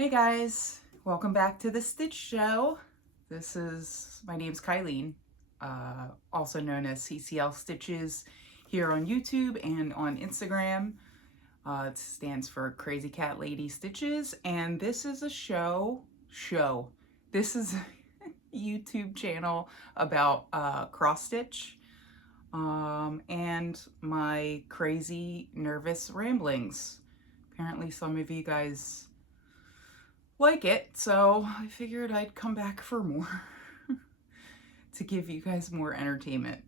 Hey guys, welcome back to the Stitch Show. My name's Kylene, also known as CCL Stitches here on YouTube and on Instagram. It stands for Crazy Cat Lady Stitches, and this is a show. This is a YouTube channel about cross stitch and my crazy nervous ramblings. Apparently some of you guys like it, so I figured I'd come back for more to give you guys more entertainment.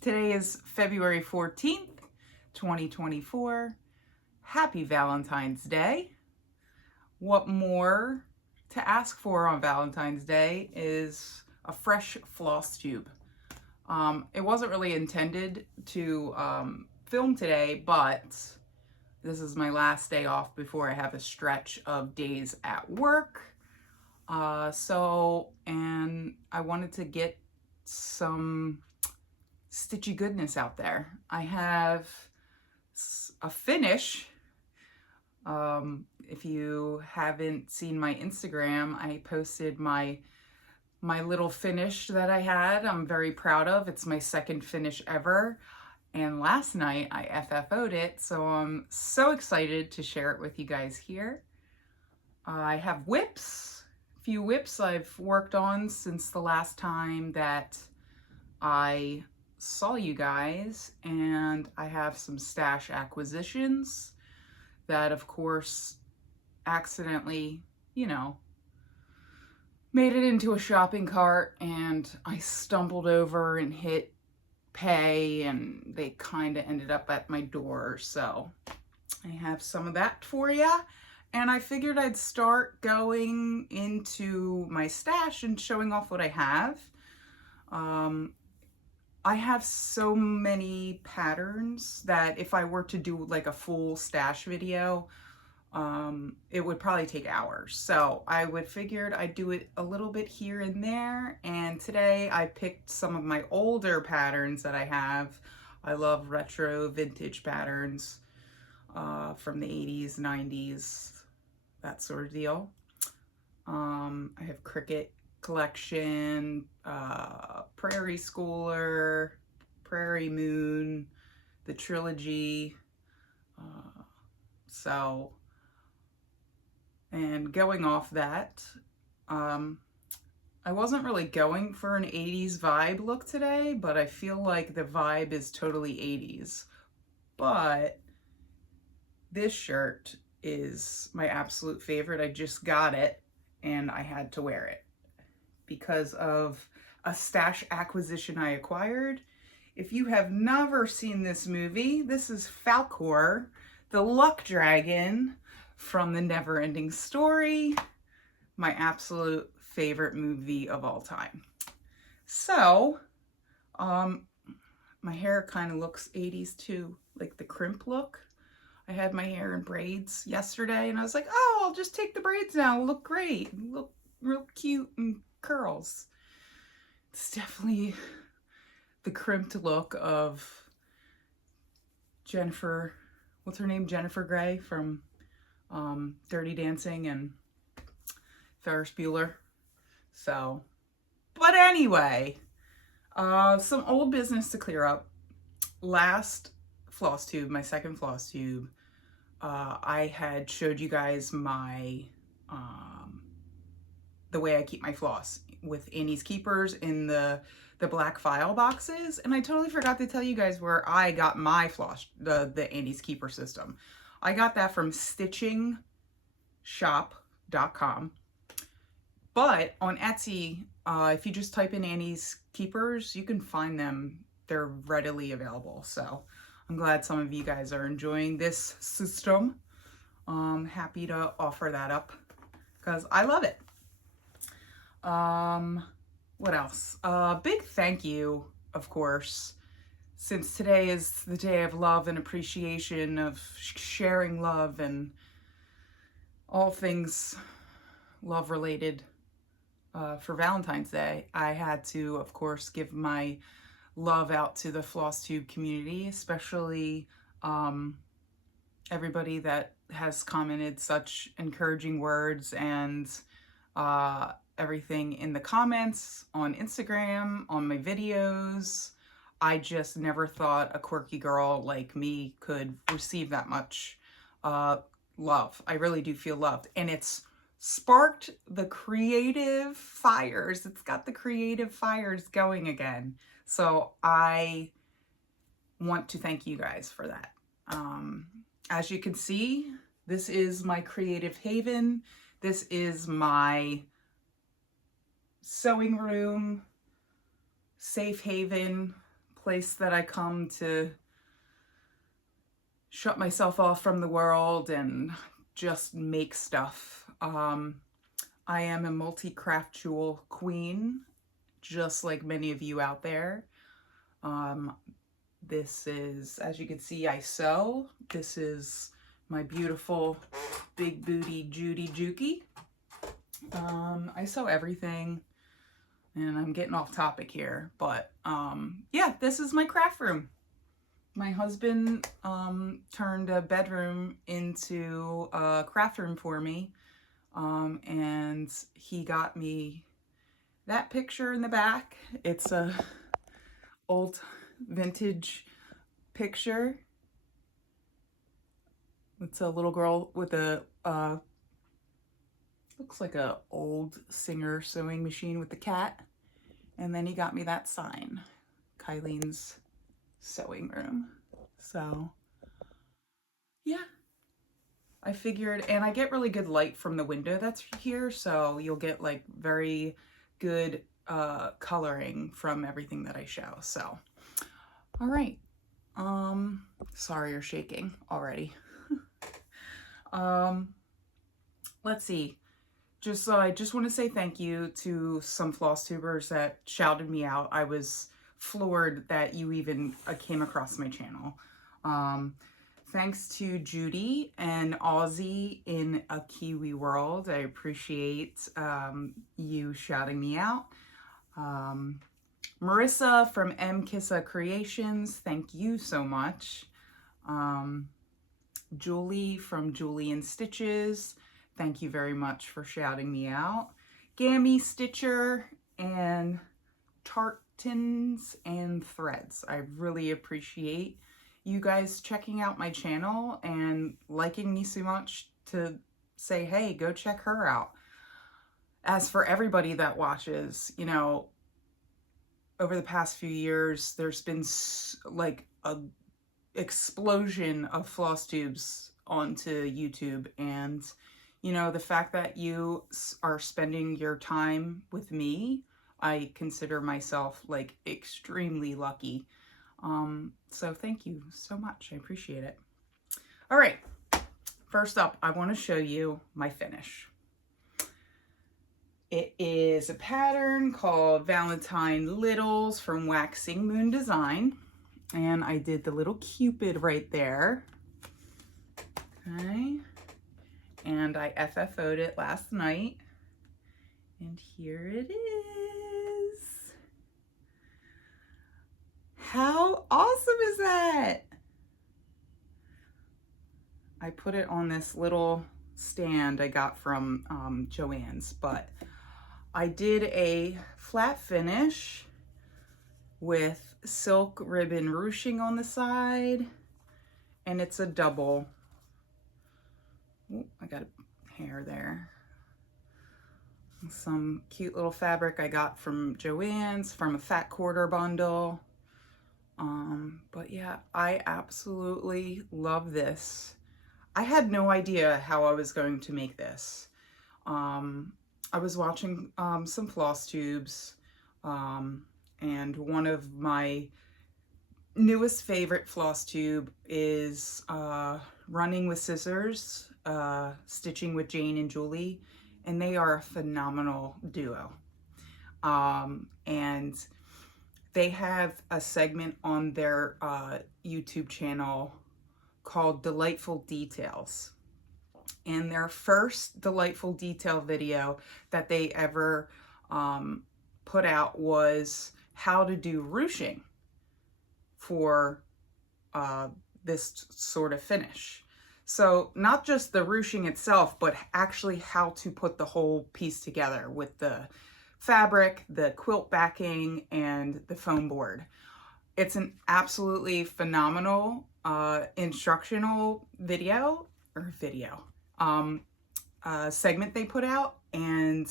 Today is February 14th, 2024. Happy Valentine's Day. What more to ask for on Valentine's Day is a fresh floss tube. It wasn't really intended to film today, but this is my last day off before I have a stretch of days at work. And I wanted to get some stitchy goodness out there. I have a finish. If you haven't seen my Instagram, I posted my little finish that I had. I'm very proud of. It's my second finish ever. And last night I FFO'd it, so I'm so excited to share it with you guys here. I have whips, a few whips I've worked on since the last time that I saw you guys, and I have some stash acquisitions that of course accidentally, made it into a shopping cart, and I stumbled over and hit pay, and they kind of ended up at my door. So I have some of that for you, and I figured I'd start going into my stash and showing off what I have. I have so many patterns that if I were to do like a full stash video, it would probably take hours. So I figured I'd do it a little bit here and there. And today I picked some of my older patterns that I have. I love retro vintage patterns from the 80s, 90s, that sort of deal. I have Cricket collection, Prairie Schooler, Prairie Moon, the trilogy. And going off that, I wasn't really going for an 80s vibe look today, but I feel like the vibe is totally 80s. But this shirt is my absolute favorite. I just got it and I had to wear it because of a stash acquisition I acquired. If you have never seen this movie, this is Falkor, the luck dragon from The Never-Ending Story, my absolute favorite movie of all time. So, my hair kind of looks 80s too, like the crimp look. I had my hair in braids yesterday, and I was like, oh, I'll just take the braids now. It'll look great. It'll look real cute and curls. It's definitely the crimped look of Jennifer, what's her name? Jennifer Grey from Dirty Dancing and Ferris Bueller. So, but anyway, some old business to clear up. Last floss tube, my second floss tube, I had showed you guys my the way I keep my floss with Annie's Keepers in the black file boxes, and I totally forgot to tell you guys where I got my floss, the Annie's Keeper system. I got that from stitchingshop.com, but on Etsy, if you just type in Annie's Keepers, you can find them. They're readily available. So I'm glad some of you guys are enjoying this system. Happy to offer that up because I love it. What else? Big thank you, of course, since today is the day of love and appreciation, of sharing love and all things love related. For Valentine's Day, I had to, of course, give my love out to the Flosstube community, especially everybody that has commented such encouraging words and everything in the comments on Instagram, on my videos. I just never thought a quirky girl like me could receive that much love. I really do feel loved. And it's sparked the creative fires. It's got the creative fires going again. So I want to thank you guys for that. As you can see, this is my creative haven. This is my sewing room, safe haven, place that I come to shut myself off from the world and just make stuff. I am a multi-craftual queen, just like many of you out there. This is, as you can see, I sew. This is my beautiful big booty Judy Juki. I sew everything, and I'm getting off topic here, but yeah, this is my craft room. My husband turned a bedroom into a craft room for me, and he got me that picture in the back. It's a old vintage picture. It's a little girl with a looks like a old Singer sewing machine with the cat. And then he got me that sign, Kylene's sewing room. So yeah, I figured, and I get really good light from the window that's here, so you'll get like very good coloring from everything that I show. So all right, sorry you're shaking already. Let's see. I just want to say thank you to some Flosstubers that shouted me out. I was floored that you even came across my channel. Thanks to Judy and Aussie in a Kiwi world. I appreciate you shouting me out. Marissa from M. Kissa Creations, thank you so much. Julie from Julie and Stitches, thank you very much for shouting me out. Gammy Stitcher and Tartans and Threads. I really appreciate you guys checking out my channel and liking me so much to say, hey, go check her out. As for everybody that watches, you know, over the past few years, there's been like a explosion of Flosstubes onto YouTube, and you know, the fact that you are spending your time with me, I consider myself like extremely lucky. So thank you so much. I appreciate it. All right, first up, I want to show you my finish. It is a pattern called Valentine Littles from Waxing Moon Design. And I did the little Cupid right there. Okay. And I FFO'd it last night. And here it is. How awesome is that? I put it on this little stand I got from Joann's, but I did a flat finish with silk ribbon ruching on the side, and it's a double. Ooh, I got a hair there. Some cute little fabric I got from Joann's from a fat quarter bundle. But yeah, I absolutely love this. I had no idea how I was going to make this. I was watching some Flosstubes, and one of my newest favorite Flosstube is Running with Scissors, Stitching with Jane and Julie, and they are a phenomenal duo. And they have a segment on their YouTube channel called Delightful Details. And their first Delightful Detail video that they ever put out was how to do ruching for this sort of finish. So not just the ruching itself, but actually how to put the whole piece together with the fabric, the quilt backing, and the foam board. It's an absolutely phenomenal instructional segment they put out, and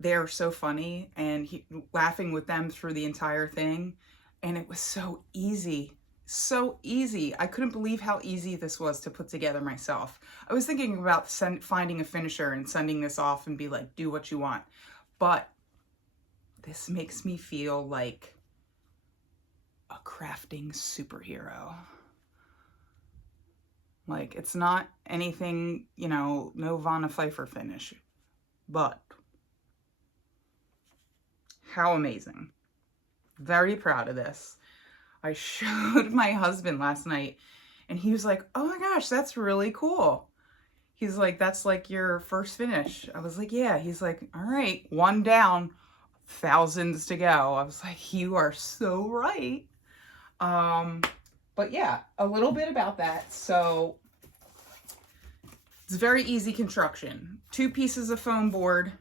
they're so funny, and laughing with them through the entire thing. And it was so easy. So easy. I couldn't believe how easy this was to put together myself. I was thinking about finding a finisher and sending this off and be like, do what you want. But this makes me feel like a crafting superhero. Like, it's not anything, you know, no Vanna Pfeiffer finish, but how amazing. Very proud of this. I showed my husband last night and he was like, oh my gosh, that's really cool. He's like, that's like your first finish. I was like, yeah. He's like, all right, one down, thousands to go. I was like, you are so right. But yeah, a little bit about that. So it's very easy construction. 2 pieces of foam board.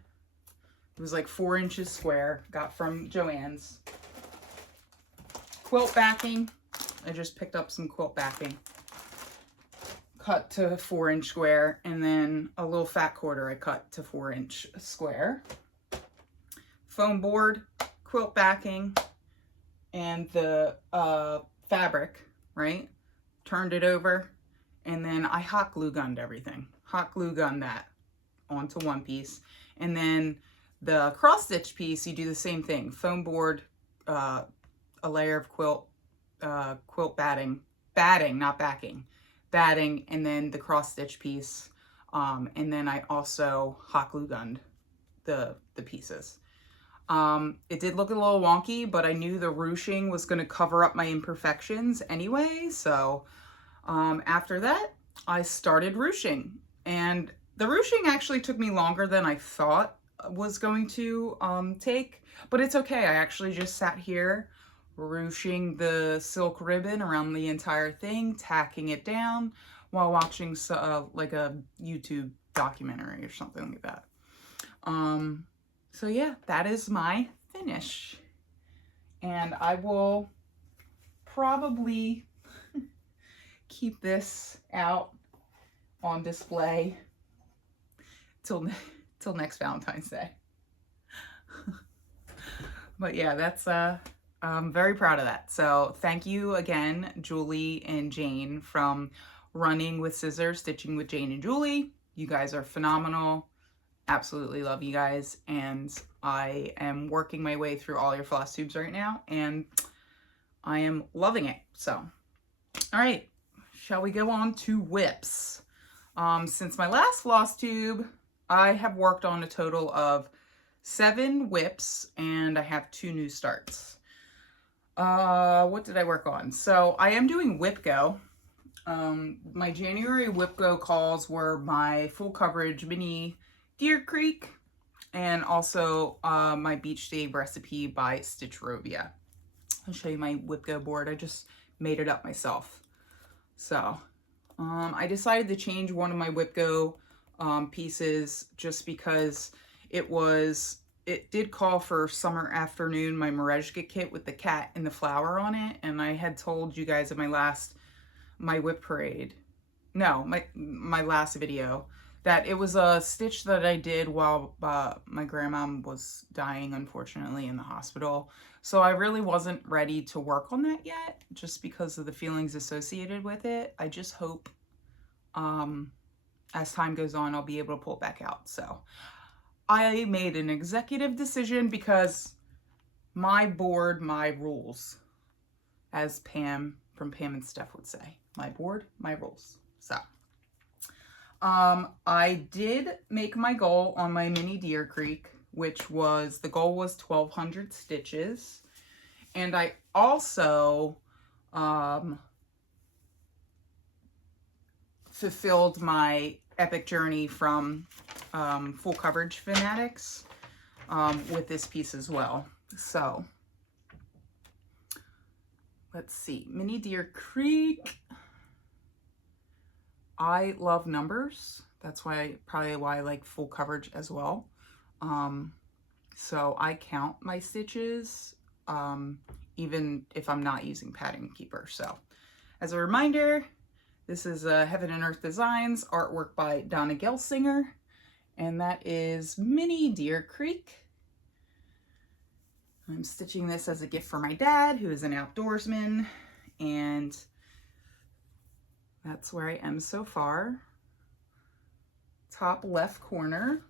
It was like 4 inches square, got from Joann's. Quilt backing. I just picked up some quilt backing. Cut to 4-inch square, and then a little fat quarter I cut to 4-inch square. Foam board, quilt backing, and the fabric, right? Turned it over, and then I hot glue gunned everything. Hot glue gunned that onto one piece. And then the cross stitch piece, you do the same thing. Foam board, a layer of quilt batting, not backing, batting, and then the cross stitch piece. And then I also hot glue gunned the pieces. It did look a little wonky, but I knew the ruching was going to cover up my imperfections anyway. So after that, I started ruching, and the ruching actually took me longer than I thought was going to take, but it's okay. I actually just sat here ruching the silk ribbon around the entire thing, tacking it down while watching like a YouTube documentary or something like that. So yeah, that is my finish, and I will probably keep this out on display till next Valentine's Day. But yeah, that's I'm very proud of that. So thank you again, Julie and Jane from Running with Scissors, Stitching with Jane and Julie. You guys are phenomenal. Absolutely love you guys, and I am working my way through all your floss tubes right now, and I am loving it. So, all right, shall we go on to whips? Since my last floss tube, I have worked on a total of 7 whips, and I have 2 new starts. What did I work on? So I am doing Whip Go. My January Whip Go calls were my full coverage mini Deer Creek, and also my Beach Day recipe by Stitchrovia. I'll show you my Whip Go board. I just made it up myself. So I decided to change one of my Whip Go pieces just because it did call for Summer Afternoon, my Merejka kit with the cat and the flower on it, and I had told you guys in my whip parade, no, my last video, that it was a stitch that I did while my grandma was dying, unfortunately, in the hospital. So I really wasn't ready to work on that yet, just because of the feelings associated with it. I just hope as time goes on, I'll be able to pull it back out. So I made an executive decision because my board, my rules, as Pam from Pam and Steph would say. My board, my rules. So I did make my goal on my mini Deer Creek, which was, the goal was 1,200 stitches. And I also fulfilled my epic journey from Full Coverage Fanatics with this piece as well. So let's see, mini Deer Creek. I love numbers. That's probably why I like full coverage as well. So I count my stitches, even if I'm not using Pattern Keeper. So as a reminder, this is Heaven and Earth Designs, artwork by Donna Gelsinger, and that is Mini Deer Creek. I'm stitching this as a gift for my dad, who is an outdoorsman, and that's where I am so far. Top left corner.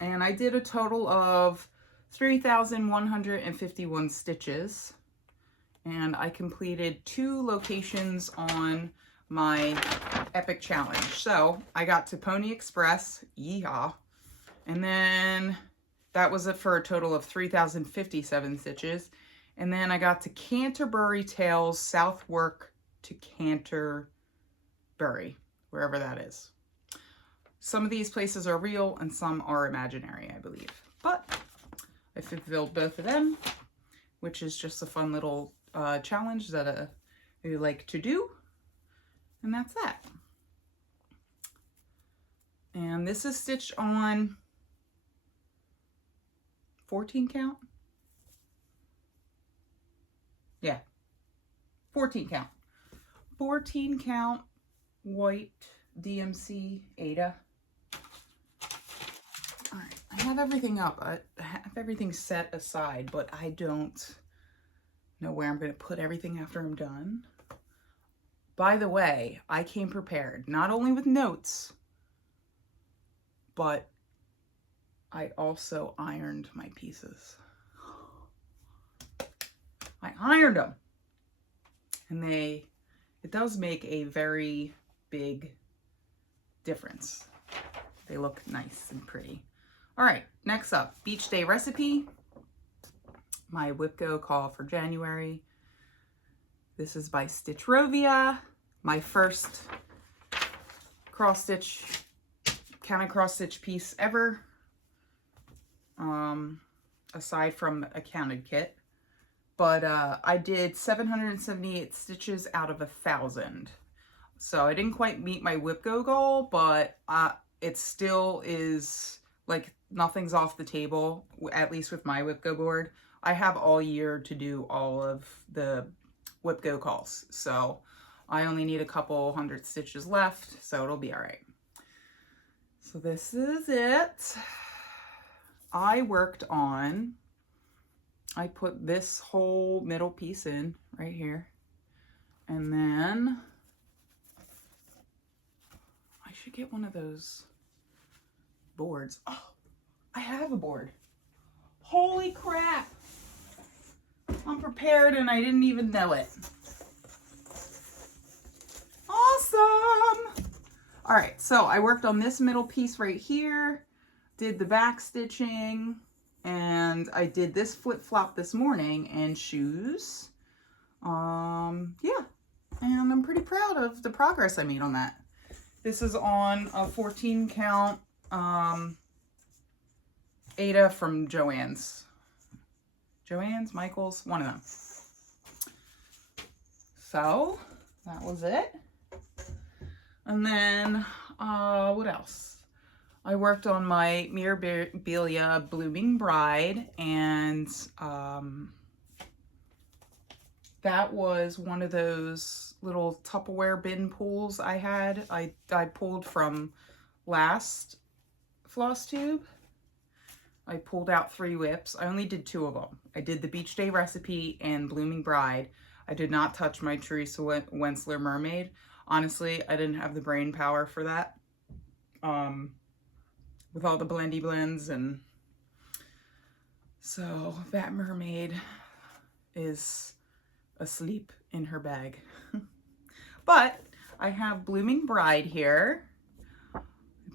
And I did a total of 3,151 stitches. And I completed 2 locations on my epic challenge. So I got to Pony Express, yeehaw. And then that was it for a total of 3,057 stitches. And then I got to Canterbury Tales, Southwark to Canterbury, wherever that is. Some of these places are real and some are imaginary, I believe. But I fulfilled both of them, which is just a fun little challenge that I like to do. And that's that. And this is stitched on 14 count? Yeah, 14 count. 14 count white DMC Ada. All right, I have everything up. I have everything set aside, but I don't know where I'm going to put everything after I'm done. By the way, I came prepared, not only with notes, but I also ironed my pieces. I ironed them. And it does make a very big difference. They look nice and pretty. All right, next up, Beach Day recipe. My Whipco call for January. This is by Stitchrovia. My first counted cross stitch piece ever. Aside from a counted kit. But I did 778 stitches out of 1,000. So I didn't quite meet my Whipco goal, but it still is like nothing's off the table, at least with my Whipco board. I have all year to do all of the Whipco calls. So I only need a couple hundred stitches left, so it'll be all right. So this is it. I put this whole middle piece in right here. And then I should get one of those boards. Oh, I have a board. Holy crap. I'm prepared and I didn't even know it. Awesome. All right, so I worked on this middle piece right here, did the back stitching, and I did this flip-flop this morning and shoes. Yeah, and I'm pretty proud of the progress I made on that. This is on a 14 count Ada from Joann's, Michael's, one of them. So that was it. And then what else? I worked on my Mirabilia Blooming Bride, and that was one of those little Tupperware bin pulls I had. I pulled from last Flosstube. I pulled out 3 whips. I only did 2 of them. I did the Beach Day recipe and Blooming Bride. I did not touch my Teresa Wensler Mermaid. Honestly, I didn't have the brain power for that. With all the blendy blends, and so that mermaid is asleep in her bag. But I have Blooming Bride here. I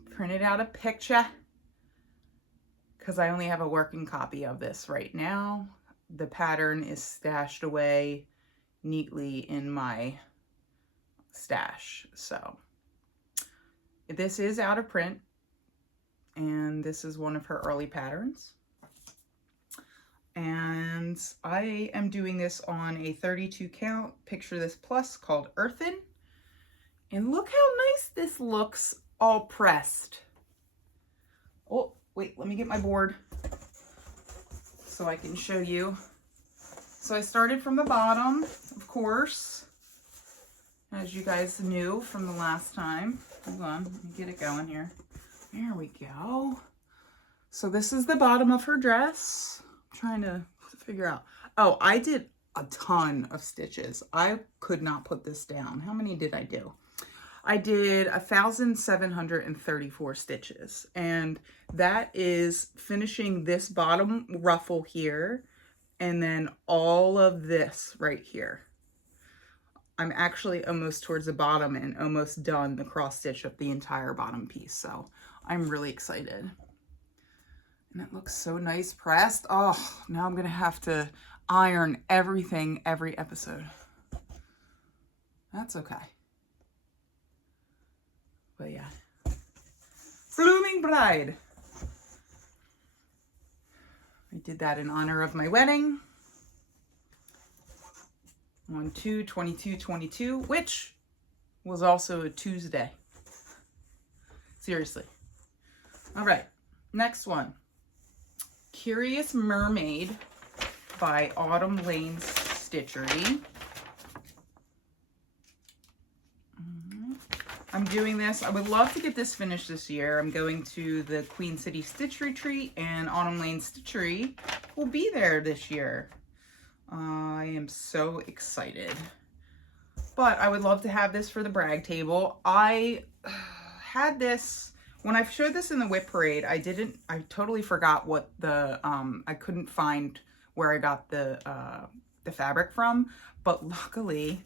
printed out a picture because I only have a working copy of this right now. The pattern is stashed away neatly in my stash. So this is out of print, and this is one of her early patterns. And I am doing this on a 32 count Picture This Plus called Earthen. And look how nice this looks all pressed. Oh, wait, let me get my board so I can show you. So I started from the bottom, of course, as you guys knew from the last time. Hold on, let me get it going here. There we go. So this is the bottom of her dress. I'm trying to figure out. Oh, I did a ton of stitches. I could not put this down. How many did I do? I did 1,734 stitches, and that is finishing this bottom ruffle here and then all of this right here. I'm actually almost towards the bottom and almost done the cross stitch of the entire bottom piece, so I'm really excited. And it looks so nice pressed. Oh, now I'm gonna have to iron everything every episode. That's okay. But yeah, Blooming Bride. I did that in honor of my wedding on 2/22/22, which was also a Tuesday. Seriously. All right, next one. Curious Mermaid by Autumn Lane's Stitchery. I'm doing this. I would love to get this finished this year. I'm going to the Queen City Stitch Retreat, and Autumn Lane Stitchery will be there this year. I am so excited. But I would love to have this for the brag table. I had this, when I showed this in the whip parade, I totally forgot what the, I couldn't find where I got the fabric from, but luckily,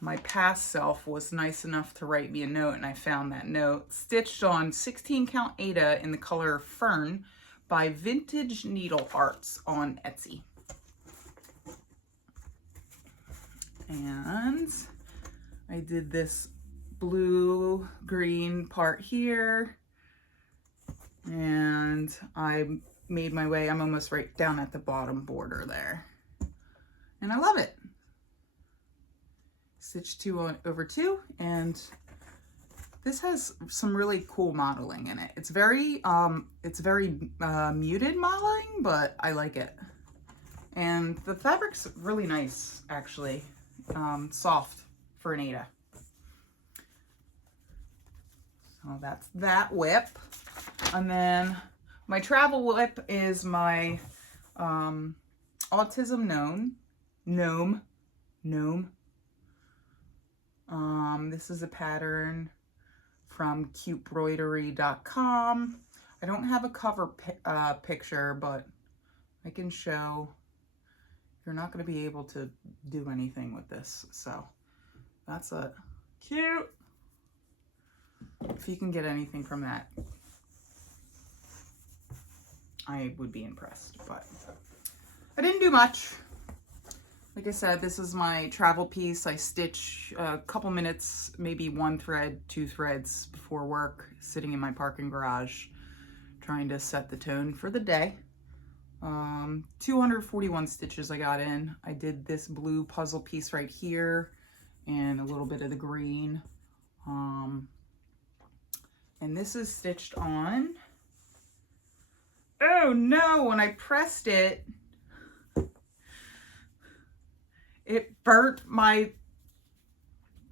my past self was nice enough to write me a note, and I found that note. Stitched on 16 count Aida in the color Fern by Vintage Needle Arts on Etsy. And I did this blue green part here, and I made my way, I'm almost right down at the bottom border there. And I love it. Stitch 2 over 2, and this has some really cool modeling in it. It's very muted modeling, but I like it. And the fabric's really nice, actually. Soft for an Aida. So that's that whip. And then my travel whip is my Autism Gnome. This is a pattern from cutebroidery.com. I don't have a cover picture, but I can show. You're not going to be able to do anything with this, so that's a cute. If you can get anything from that, I would be impressed, but I didn't do much. Like I said, this is my travel piece. I stitch a couple minutes, maybe 1 thread, 2 threads before work, sitting in my parking garage, trying to set the tone for the day. 241 stitches I got in. I did this blue puzzle piece right here and a little bit of the green. And this is stitched on. Oh no, when I pressed it, it burnt my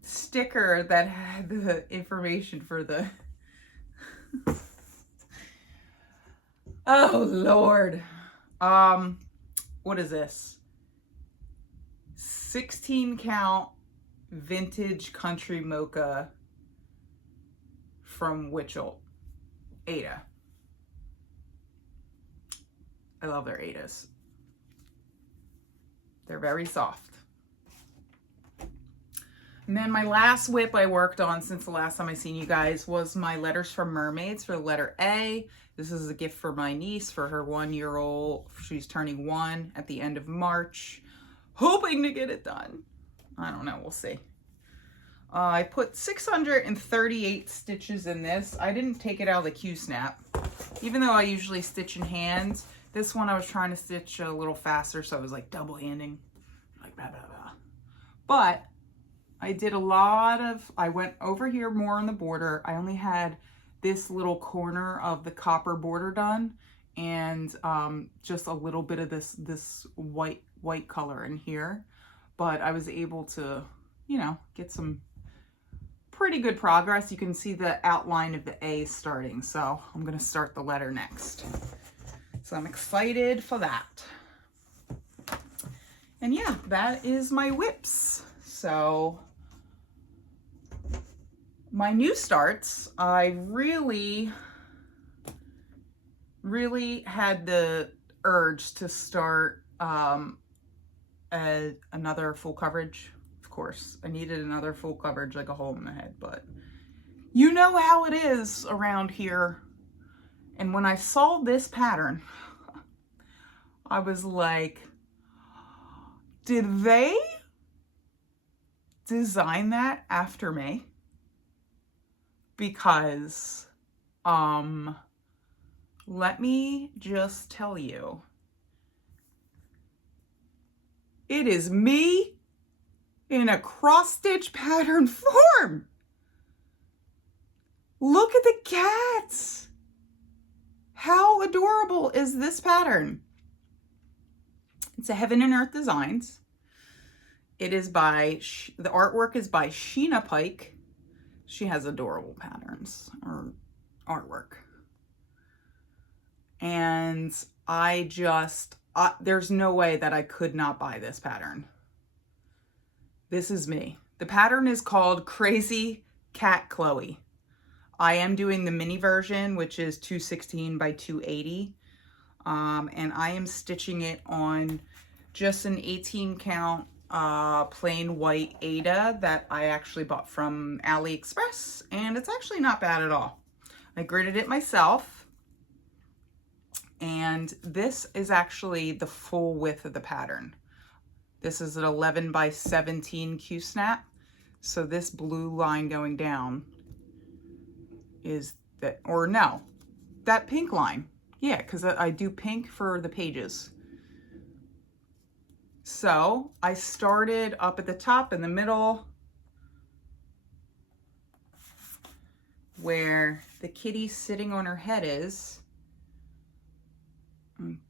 sticker that had the information for the... Oh Lord. What is this? 16 count vintage country mocha from Witchell. Aida. I love their Aidas. They're very soft. And then my last whip I worked on since the last time I seen you guys was my Letters from Mermaids for the letter A. This is a gift for my niece for her 1-year-old. She's turning 1 at the end of March. Hoping to get it done. I don't know, we'll see. I put 638 stitches in this. I didn't take it out of the Q-snap. Even though I usually stitch in hand, this one I was trying to stitch a little faster, so I was like double handing. Like blah, blah, blah. But I did a lot of, I went over here more on the border. I only had this little corner of the copper border done, and just a little bit of this white color in here. But I was able to, you know, get some pretty good progress. You can see the outline of the A starting. So I'm going to start the letter next. So I'm excited for that. And yeah, that is my whips. So my new starts, I really had the urge to start another full coverage. Of course, I needed another full coverage, like a hole in the head, but you know how it is around here. And when I saw this pattern, I was like, did they design that after me? Because let me just tell you, it is me in a cross stitch pattern form. Look at the cats. How adorable is this pattern? It's a Heaven and Earth Designs. It is by, the artwork is by Sheena Pike. She has adorable patterns or artwork. And I just, there's no way that I could not buy this pattern. This is me. The pattern is called Crazy Cat Chloe. I am doing the mini version, which is 216 by 280. And I am stitching it on just an 18 count plain white Aida that I actually bought from AliExpress, and it's actually not bad at all. I gridded it myself, and this is actually the full width of the pattern. This is an 11 by 17 Q-snap, so this blue line going down is that, or no, that pink line. Yeah, because I do pink for the pages. So I started up at the top in the middle where the kitty sitting on her head is.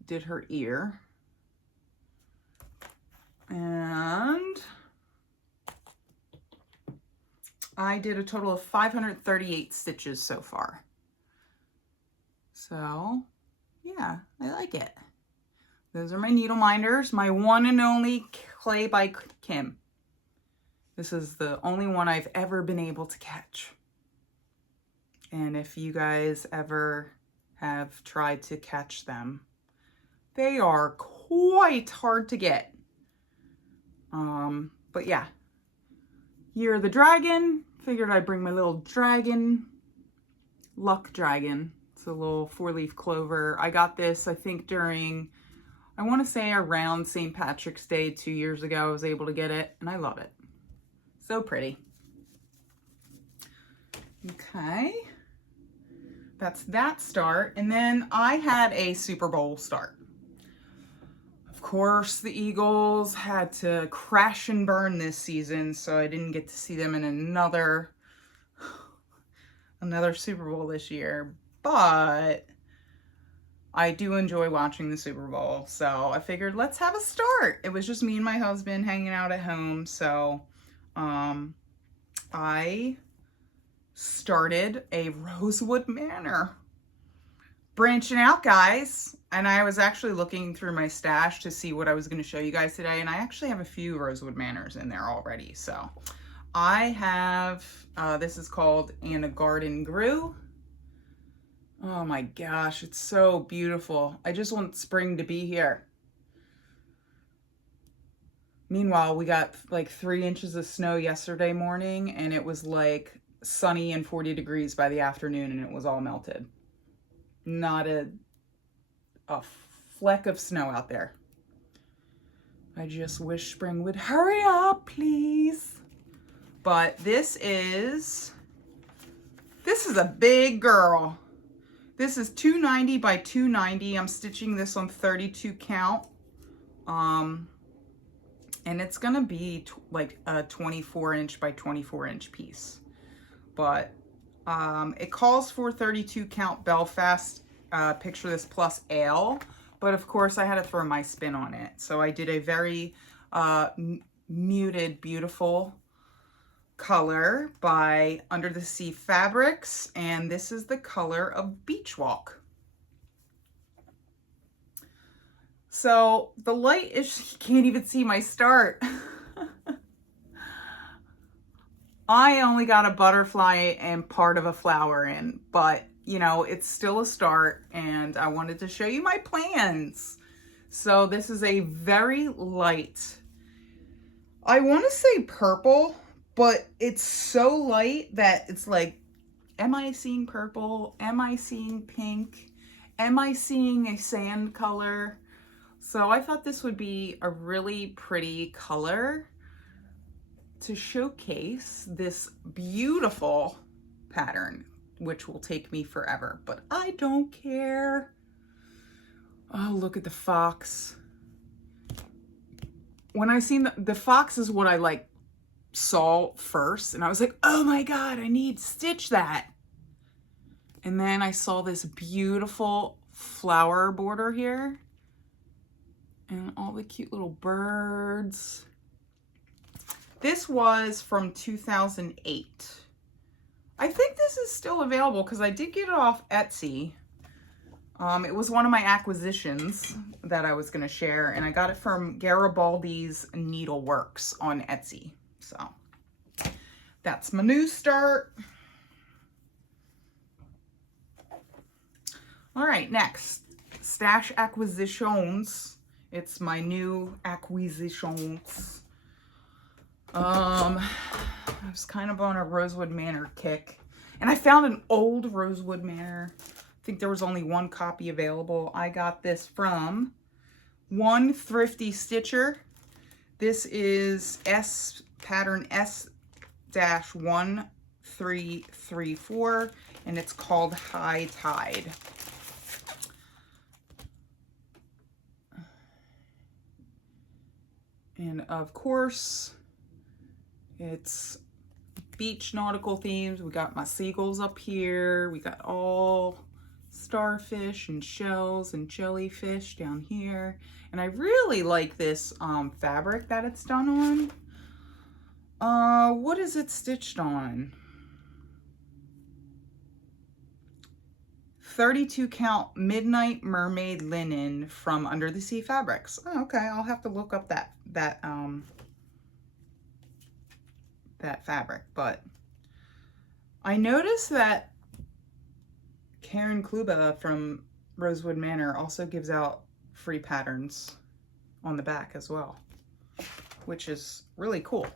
Did her ear. And I did a total of 538 stitches so far. So yeah, I like it. Those are my needle minders, my one and only Clay by Kim. This is the only one I've ever been able to catch. And if you guys ever have tried to catch them, they are quite hard to get. But yeah, Year of the Dragon. Figured I'd bring my little dragon, luck dragon. It's a little 4-leaf clover. I got this, I think, during, I want to say around St. Patrick's Day 2 years ago. I was able to get it, and I love it. So pretty. Okay. That's that start. And then I had a Super Bowl start. Of course, the Eagles had to crash and burn this season, so I didn't get to see them in another Super Bowl this year. But I do enjoy watching the Super Bowl, so I figured let's have a start. It was just me and my husband hanging out at home, so I started a Rosewood Manor. Branching out, guys. And I was actually looking through my stash to see what I was going to show you guys today, and I actually have a few Rosewood Manors in there already. So I have, this is called And a Garden Grew. Oh my gosh, it's so beautiful. I just want spring to be here. Meanwhile, we got like 3 inches of snow yesterday morning, and it was like sunny and 40 degrees by the afternoon, and it was all melted. Not a fleck of snow out there. I just wish spring would hurry up, please. But this is a big girl. This is 290 by 290. I'm stitching this on 32 count. And it's gonna be like a 24-inch by 24-inch piece. But it calls for 32 count Belfast Picture This Plus Ale. But of course I had to throw my spin on it. So I did a very muted, beautiful color by Under the Sea Fabrics. And this is the color of Beach Walk. So the light is, you can't even see my start. I only got a butterfly and part of a flower in, but you know, it's still a start and I wanted to show you my plans. So this is a very light, I want to say purple, but it's so light that it's like, am I seeing purple? Am I seeing pink? Am I seeing a sand color? So I thought this would be a really pretty color to showcase this beautiful pattern, which will take me forever, but I don't care. Oh, look at the fox. When I seen the fox is what I like saw first, and I was like, oh my God, I need to stitch that. And then I saw this beautiful flower border here and all the cute little birds. This was from 2008. I think this is still available because I did get it off Etsy. It was one of my acquisitions that I was going to share, and I got it from Garibaldi's Needleworks on Etsy. So that's my new start. All right, next, Stash Acquisitions. It's my new acquisitions. I was kind of on a Rosewood Manor kick, and I found an old Rosewood Manor. I think there was only one copy available. I got this from One Thrifty Stitcher. This is pattern S-1334, and it's called High Tide. And of course, it's beach nautical themes. We got my seagulls up here. We got all starfish and shells and jellyfish down here. And I really like this fabric that it's done on. What is it stitched on? 32 count Midnight Mermaid linen from Under the Sea Fabrics. Oh, okay, I'll have to look up that fabric. But I noticed that Karen Kluba from Rosewood Manor also gives out free patterns on the back as well, which is really cool.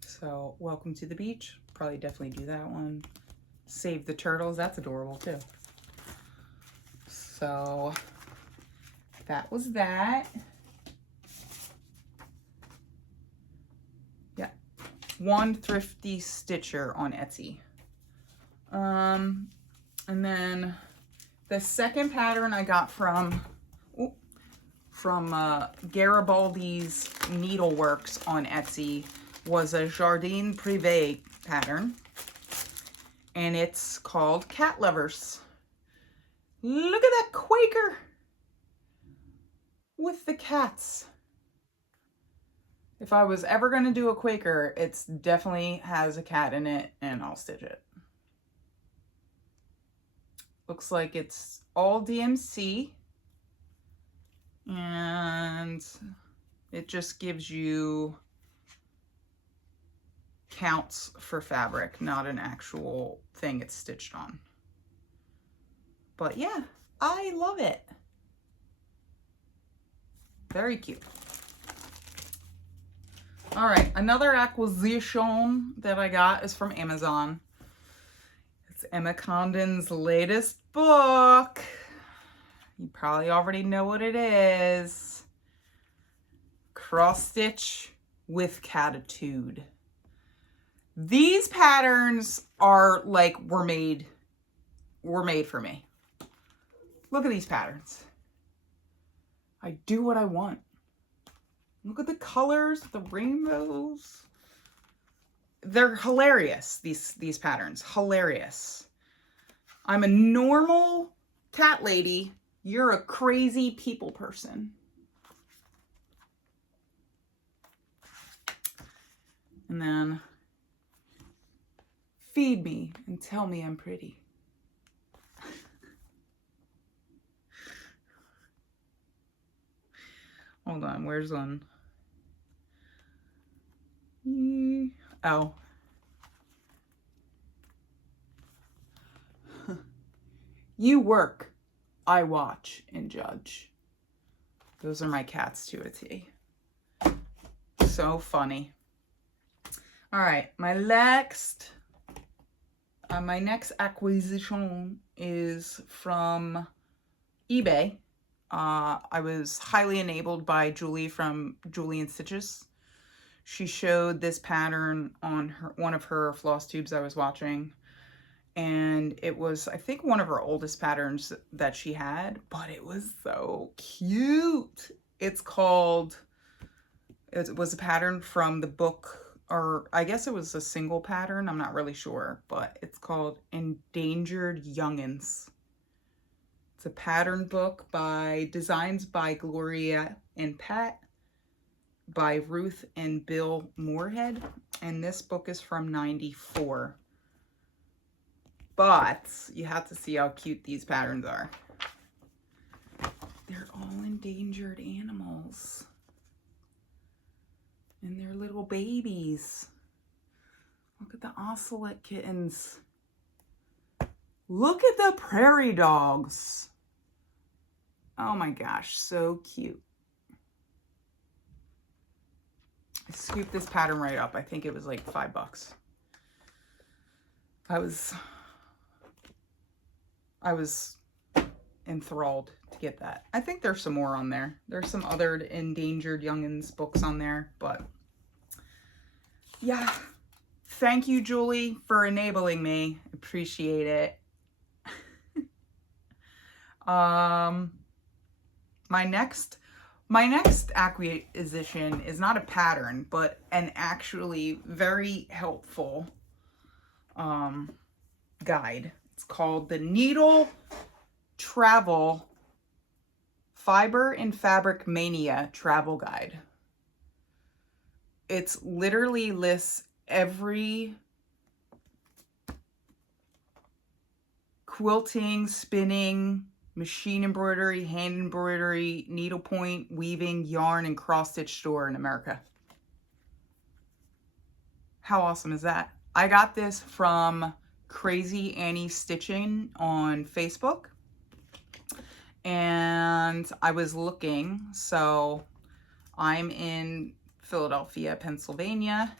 So welcome to the beach. Probably definitely do that one. Save the turtles. That's adorable too. So that was that. Yeah. One Thrifty Stitcher on Etsy. And then the second pattern I got from Garibaldi's Needleworks on Etsy was a Jardin Privé pattern. And it's called Cat Lovers. Look at that Quaker with the cats. If I was ever going to do a Quaker, it's definitely has a cat in it, and I'll stitch it. Looks like it's all DMC. And it just gives you counts for fabric, not an actual thing it's stitched on. But yeah, I love it. Very cute. All right, another acquisition that I got is from Amazon. It's Emma Condon's latest book. You probably already know what it is. Cross Stitch with Catitude. These patterns are like, were made for me. Look at these patterns. I do what I want. Look at the colors, the rainbows. They're hilarious, these patterns. Hilarious. I'm a normal cat lady. You're a crazy people person. And then feed me and tell me I'm pretty. Hold on, where's one? Oh. You work, I watch and judge. Those are my cats to a T. So funny. All right, my next acquisition is from eBay. I was highly enabled by Julie from Julie and Stitches. She showed this pattern on one of her floss tubes I was watching. And it was, I think, one of her oldest patterns that she had, but it was so cute. It was a pattern from the book, or I guess it was a single pattern. I'm not really sure, but it's called Endangered Youngins. It's a pattern book designs by Gloria and Pat, by Ruth and Bill Moorhead. And this book is from '94. But you have to see how cute these patterns are. They're all endangered animals. And they're little babies. Look at the ocelot kittens. Look at the prairie dogs. Oh my gosh, so cute. I scooped this pattern right up. I think it was like $5. I was enthralled to get that. I think there's some more on there. There's some other Endangered Youngins books on there, but yeah. Thank you, Julie, for enabling me. Appreciate it. My next acquisition is not a pattern, but an actually very helpful guide. It's called the Needle Travel Fiber and Fabric Mania Travel Guide. It's literally lists every quilting, spinning, machine embroidery, hand embroidery, needlepoint, weaving, yarn, and cross-stitch store in America. How awesome is that? I got this from Crazy Annie Stitching on Facebook, and I was looking. So I'm in Philadelphia, Pennsylvania,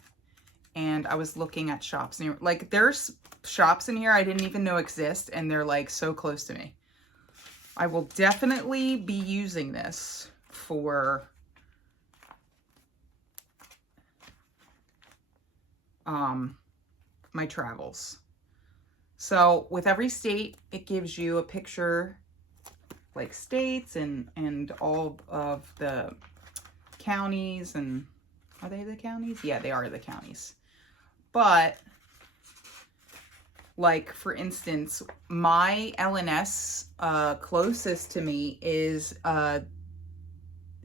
and I was looking at shops near, like, there's shops in here I didn't even know exist, and they're like so close to me. I will definitely be using this for my travels. So with every state, it gives you a picture, like states and all of the counties. And are they the counties? Yeah, they are the counties. But like, for instance, my LNS closest to me is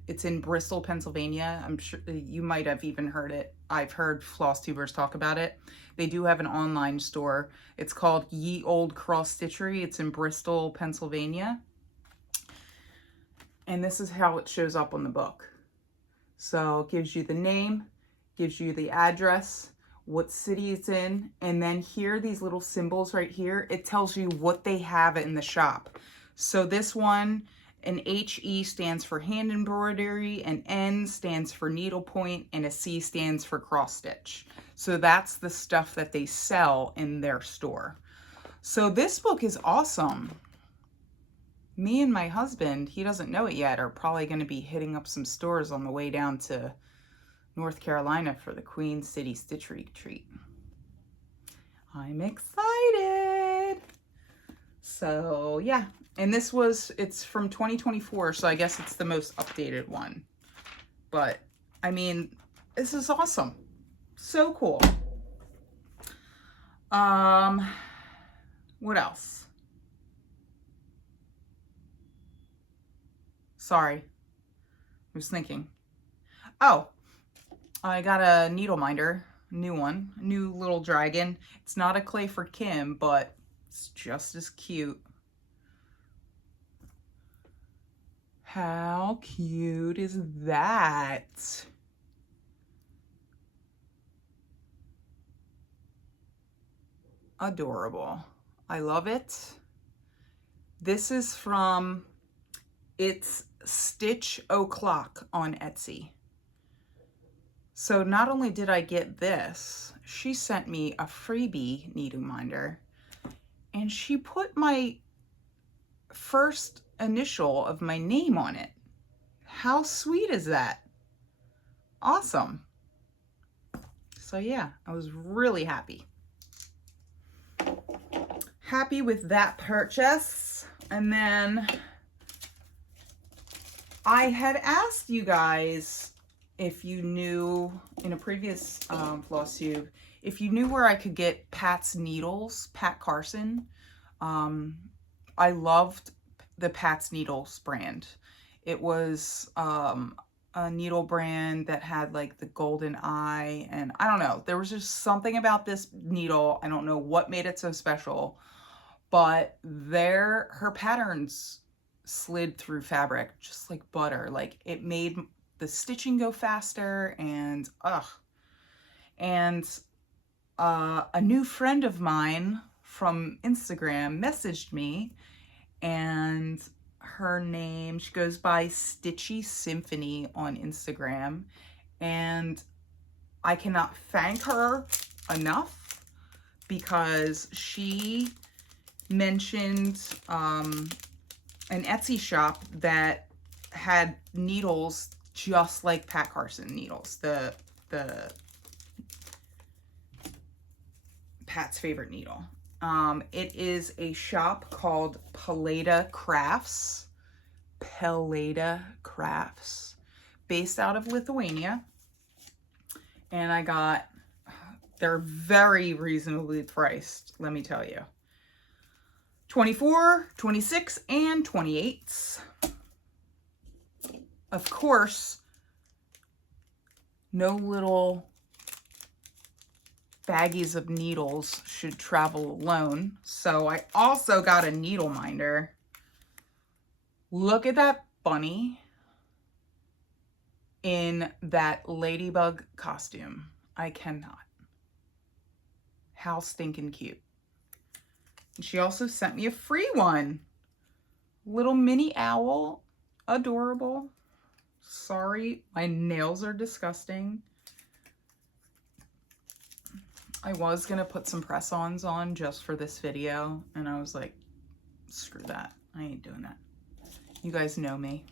it's in Bristol, Pennsylvania. I'm sure you might have even heard it. I've heard Flosstubers talk about it. They do have an online store. It's called Ye Old Cross Stitchery. It's in Bristol, Pennsylvania. And this is how it shows up on the book. So it gives you the name, gives you the address, what city it's in, and then here, these little symbols right here, it tells you what they have in the shop. So this one, an HE stands for hand embroidery, an N stands for needlepoint, and a C stands for cross stitch. So that's the stuff that they sell in their store. So this book is awesome. Me and my husband, he doesn't know it yet, are probably going to be hitting up some stores on the way down to North Carolina for the Queen City Stitch Retreat. I'm excited. So yeah, and it's from 2024, so I guess it's the most updated one. But I mean, this is awesome. So cool. What else? Sorry, I was thinking. Oh, I got a needle minder, new one, new little dragon. It's not a clay for Kim, but it's just as cute. How cute is that? Adorable. I love it. This is from, it's Stitch O'Clock on Etsy. So not only did I get this, she sent me a freebie needle minder, and she put my first initial of my name on it. How sweet is that? Awesome. So yeah, I was really happy. Happy with that purchase. And then I had asked you guys if you knew in a previous Flosstube, if you knew where I could get Pat's needles, Pat Carson. I loved the Pat's Needles brand. It was a needle brand that had like the golden eye, and I don't know, there was just something about this needle. I don't know what made it so special, but her patterns slid through fabric just like butter. Like, it made the stitching go faster, and a new friend of mine from Instagram messaged me, and her name, she goes by Stitchy Symphony on Instagram, and I cannot thank her enough because she mentioned an Etsy shop that had needles just like Pat Carson needles, the Pat's favorite needle. It is a shop called Paleta Crafts, based out of Lithuania. And they're very reasonably priced, let me tell you. 24, 26, and 28s. Of course, no little baggies of needles should travel alone. So I also got a needle minder. Look at that bunny in that ladybug costume. I cannot. How stinking cute. And she also sent me a free one. Little mini owl. Adorable. Sorry, my nails are disgusting. I was gonna put some press-ons on just for this video, and I was like, screw that. I ain't doing that. You guys know me.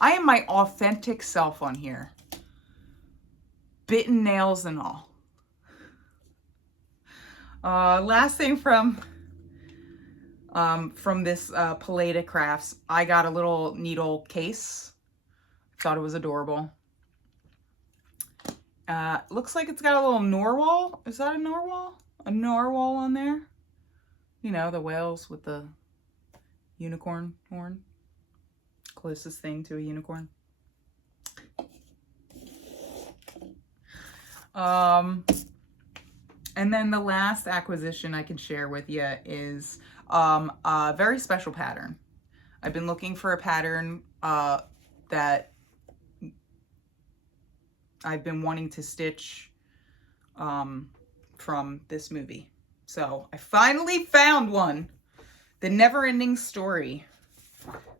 I am my authentic self on here. Bitten nails and all. Last thing from this Paleta Crafts, I got a little needle case. Thought it was adorable. Looks like it's got a little narwhal. Is that a narwhal? A narwhal on there? You know, the whales with the unicorn horn. Closest thing to a unicorn. And then the last acquisition I can share with you is a very special pattern. I've been looking for a pattern that I've been wanting to stitch from this movie. So I finally found one. The Never-Ending Story.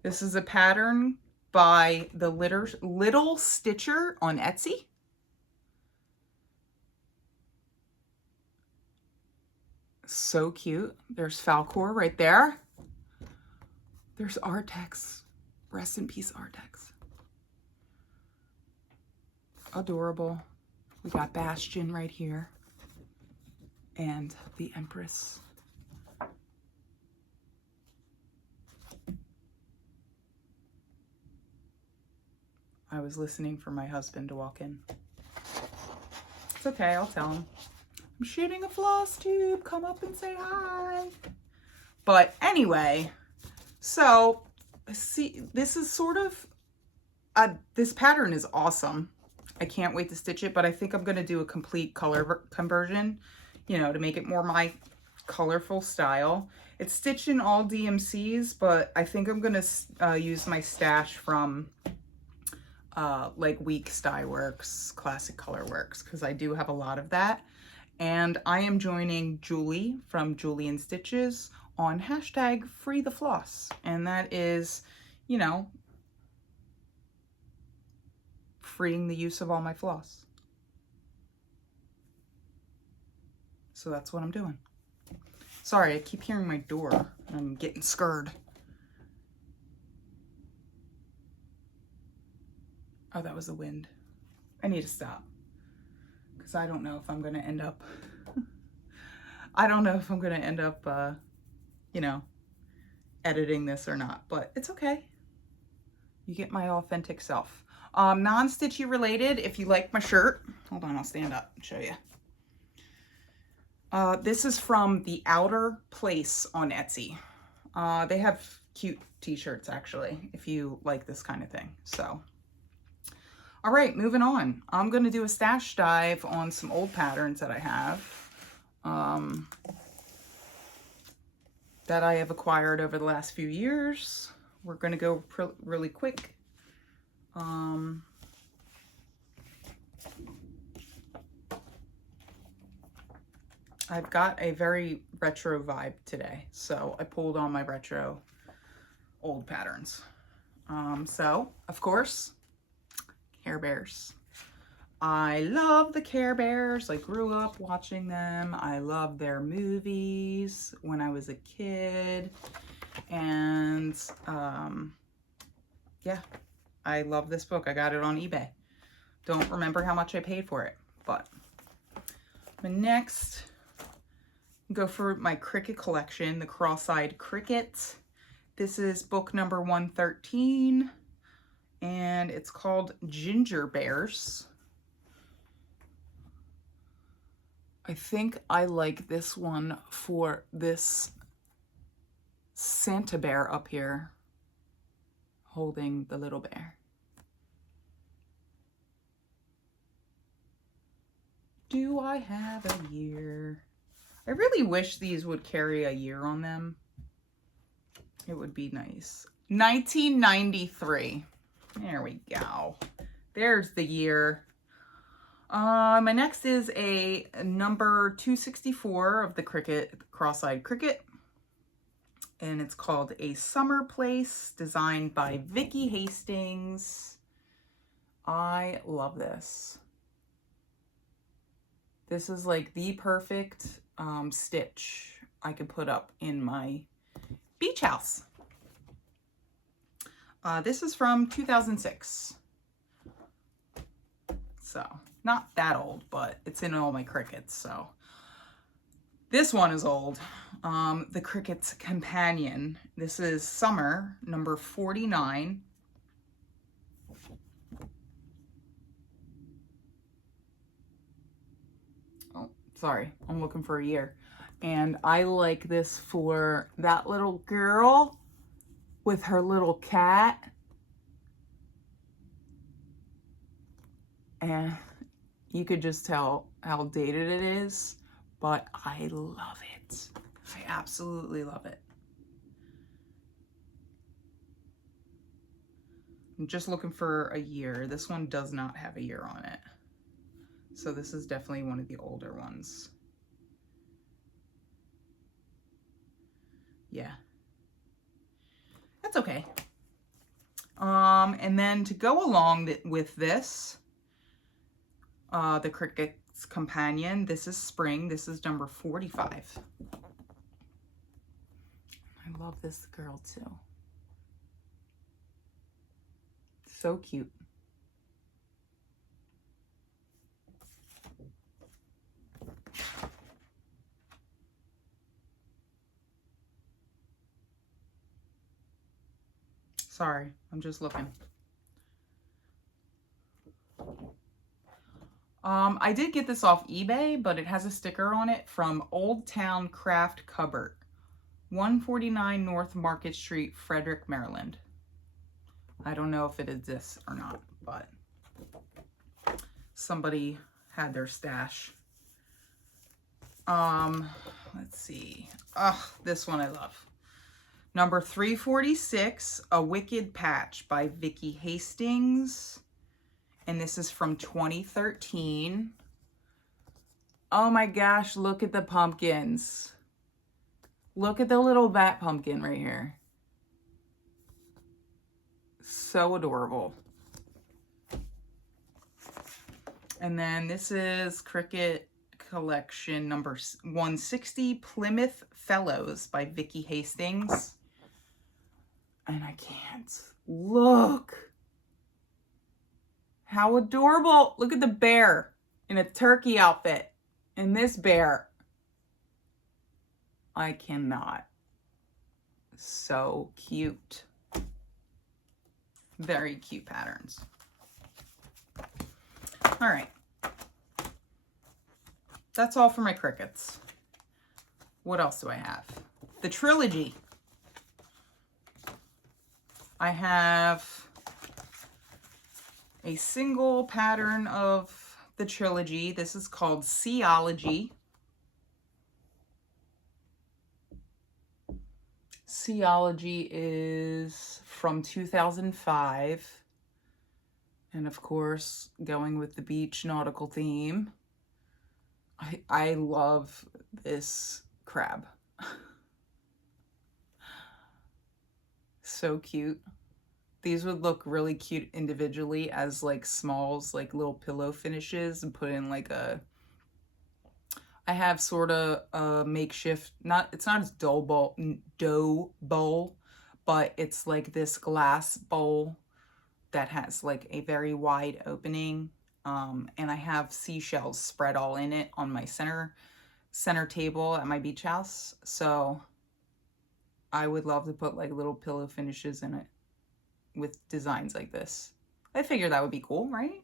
This is a pattern by the Little Stitcher on Etsy. So cute. There's Falcor right there. There's Artex. Rest in peace, Artex. Adorable. We got Bastion right here. And the Empress. I was listening for my husband to walk in. It's okay, I'll tell him. I'm shooting a Flosstube, come up and say hi. But anyway, so see, this is sort of, this pattern is awesome. I can't wait to stitch it, but I think I'm going to do a complete color conversion, you know, to make it more my colorful style. It's stitched in all DMCs, but I think I'm going to use my stash from like Weeks Dye Works, Classic Color Works, because I do have a lot of that. And I am joining Julie from Julie and Stitches on hashtag Free the Floss. And that is, you know, freeing the use of all my floss. So that's what I'm doing. Sorry, I keep hearing my door. I'm getting scared. Oh, that was the wind. I need to stop. Because I don't know if I'm going to end up... you know, editing this or not. But it's okay. You get my authentic self. Non-stitchy related, if you like my shirt. Hold on, I'll stand up and show you. This is from The Outer Place on Etsy. They have cute t-shirts, actually, if you like this kind of thing. So, all right, moving on. I'm going to do a stash dive on some old patterns that I have. That I have acquired over the last few years. We're going to go really quick. I've got a very retro vibe today, so I pulled on my retro old patterns. So, of course, Care Bears. I love the Care Bears. I grew up watching them. I love their movies when I was a kid. And, yeah, I love this book. I got it on eBay. Don't remember how much I paid for it, but next, go for my Cricut collection, the Cross-Eyed Cricket. This is book number 113, and it's called Ginger Bears. I think I like this one for this Santa bear up here holding the little bear. Do I have a year? I really wish these would carry a year on them. It would be nice. 1993. There we go. There's the year. My next is a number 264 of the Cricut, Cross-Eyed Cricket. And it's called A Summer Place, designed by Vicki Hastings. I love this. This is like the perfect stitch I could put up in my beach house. This is from 2006. So, not that old, but it's in all my Cricuts, so. This one is old. The Cricut's Companion. This is Summer, number 49. Oh, sorry, I'm looking for a year. And I like this for that little girl with her little cat. And you could just tell how dated it is, but I love it. I absolutely love it. I'm just looking for a year. This one does not have a year on it. So this is definitely one of the older ones. Yeah. That's okay. And then to go along with this, the Cricut's Companion, this is Spring. This is number 45. I love this girl too. So cute. Sorry, I'm just looking. I did get this off eBay, but it has a sticker on it from Old Town Craft Cupboard, 149 North Market Street, Frederick, Maryland. I don't know if it is this or not, but somebody had their stash. Let's see. This one I love. Number 346, A Wicked Patch by Vicky Hastings. And this is from 2013. Oh my gosh, look at the pumpkins. Look at the little bat pumpkin right here. So adorable. And then this is Cricut Collection number 160, Plymouth Fellows by Vicky Hastings. And I can't. Look. How adorable. Look at the bear in a turkey outfit. And this bear. I cannot. So cute. Very cute patterns. All right. That's all for my Cricuts. What else do I have? The Trilogy. I have a single pattern of the Trilogy. This is called Seology. Seology is from 2005. And of course, going with the beach nautical theme. I love this crab. So cute. These would look really cute individually as like smalls, like little pillow finishes, and put in like a, I have sort of a makeshift, it's not as dough bowl, but it's like this glass bowl that has like a very wide opening. And I have seashells spread all in it on my center table at my beach house. So I would love to put like little pillow finishes in it with designs like this. I figured that would be cool, right?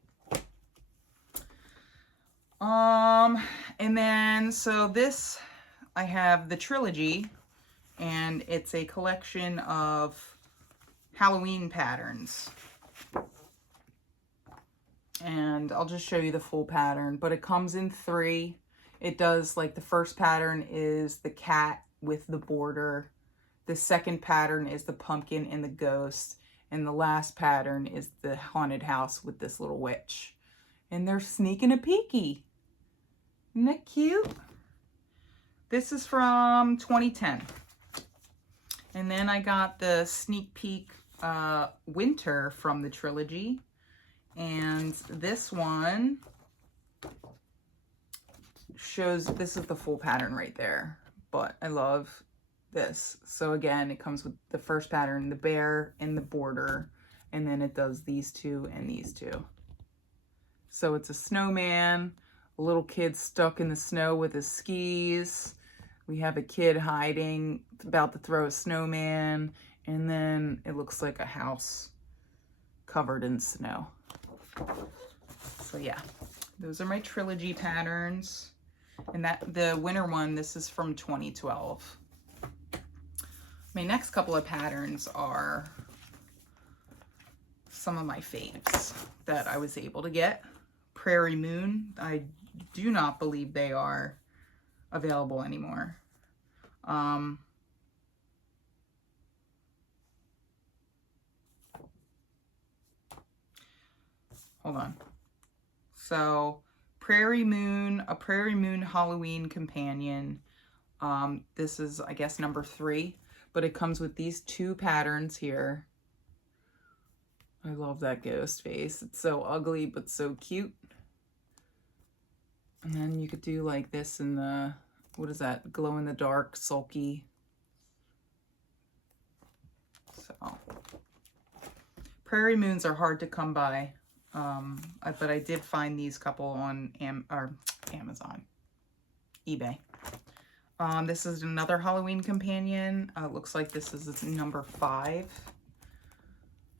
And then, so this, I have the Trilogy, and it's a collection of Halloween patterns. And I'll just show you the full pattern, but it comes in 3. It does, like, the first pattern is the cat with the border. The second pattern is the pumpkin and the ghost. And the last pattern is the haunted house with this little witch. And they're sneaking a peeky. Isn't that cute? This is from 2010. And then I got the sneak peek winter from the Trilogy. And this one shows, this is the full pattern right there, but I love this. So again, it comes with the first pattern, the bear and the border, and then it does these two and these two. So it's a snowman, a little kid stuck in the snow with his skis. We have a kid hiding, about to throw a snowman, and then it looks like a house covered in snow. So yeah, those are my Trilogy patterns. And that the winter one, this is from 2012. My next couple of patterns are some of my faves that I was able to get. Prairie Moon. I do not believe they are available anymore. Hold on. So Prairie Moon, a Prairie Moon Halloween companion. This is, I guess, number 3, but it comes with these 2 patterns here. I love that ghost face. It's so ugly, but so cute. And then you could do like this in the, what is that? Glow in the dark, sulky. So Prairie Moons are hard to come by. But I did find these couple on Amazon, eBay. This is another Halloween companion. Looks like this is number 5.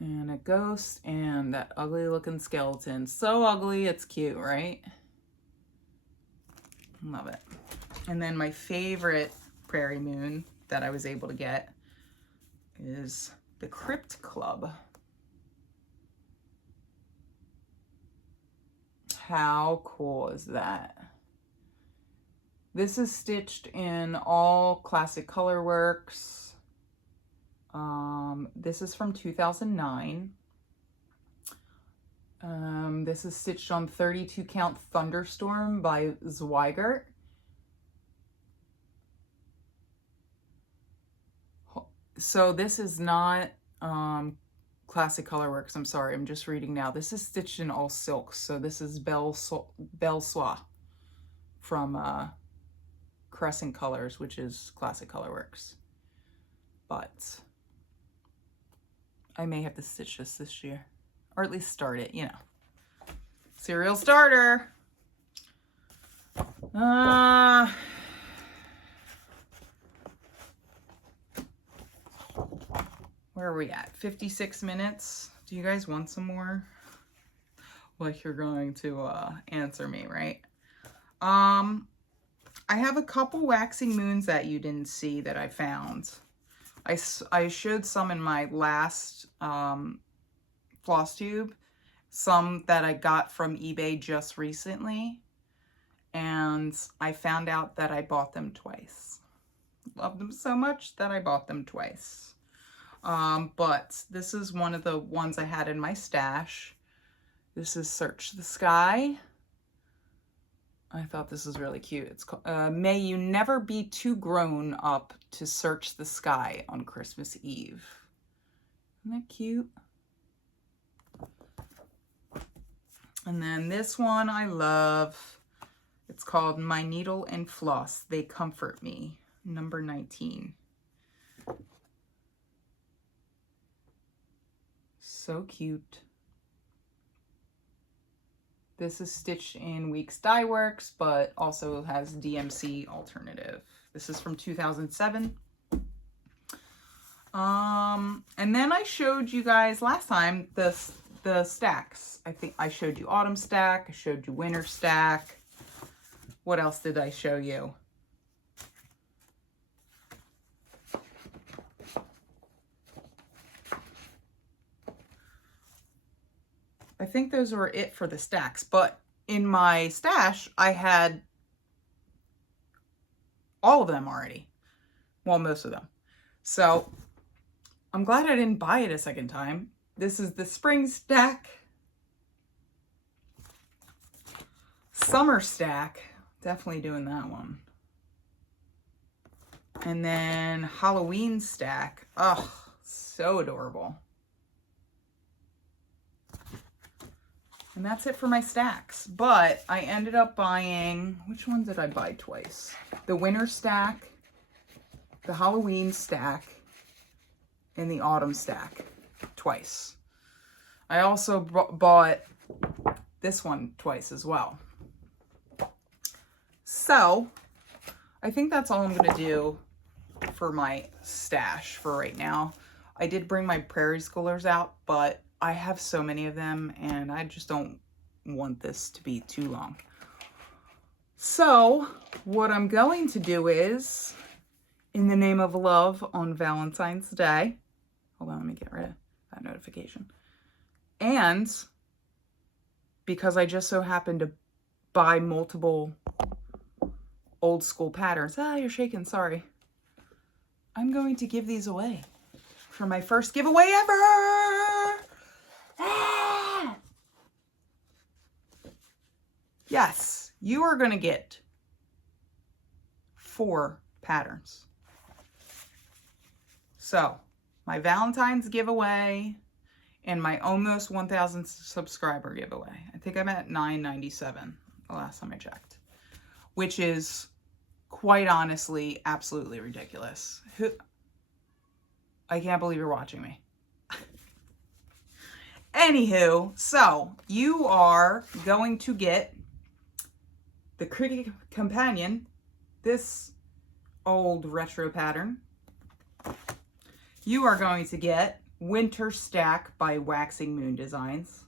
And a ghost and that ugly looking skeleton. So ugly, it's cute, right? Love it. And then my favorite Prairie Moon that I was able to get is the Crypt Club. How cool is that? This is stitched in all Classic Colorworks. This is from 2009. This is stitched on 32 count Thunderstorm by Zweigart. So this is not Classic Colorworks, I'm sorry, I'm just reading now. This is stitched in all silks. So this is Belle Soie from Crescent Colors, which is Classic Colorworks. But I may have to stitch this year, or at least start it, you know. Serial starter. Where are we at? 56 minutes. Do you guys want some more? Like you're going to answer me, right? I have a couple waxing moons that you didn't see that I found. I showed some in my last Flosstube, some that I got from eBay just recently, and I found out that I bought them twice. Love them so much that I bought them twice. But this is one of the ones I had in my stash. This is Search the Sky. I thought this was really cute. It's called, May You Never Be Too Grown Up to Search the Sky on Christmas Eve. Isn't that cute? And then this one I love. It's called My Needle and Floss, They Comfort Me, number 19. So cute. This is stitched in Weeks Dye Works, but also has DMC alternative. This is from 2007. And then I showed you guys last time the stacks. I think I showed you autumn stack. I showed you winter stack. What else did I show you? I think those were it for the stacks, but in my stash, I had all of them already. Well, most of them. So I'm glad I didn't buy it a second time. This is the spring stack. Summer stack. Definitely doing that one. And then Halloween stack. Oh, so adorable. And that's it for my stacks. But I ended up buying, which one did I buy twice? The winter stack, the Halloween stack, and the autumn stack twice. I also bought this one twice as well. So I think that's all I'm going to do for my stash for right now. I did bring my Prairie Schoolers out, but I have so many of them and I just don't want this to be too long. So what I'm going to do is, in the name of love on Valentine's Day, hold on, let me get rid of that notification. And because I just so happened to buy multiple old school patterns. Ah, you're shaking, sorry. I'm going to give these away for my first giveaway ever. Ah! Yes, you are going to get 4 patterns. So, my Valentine's giveaway and my almost 1,000 subscriber giveaway. I think I'm at 997 the last time I checked, which is quite honestly absolutely ridiculous. I can't believe you're watching me. Anywho, so you are going to get the Cricket Companion, this old retro pattern. You are going to get Winter Stack by Waxing Moon Designs.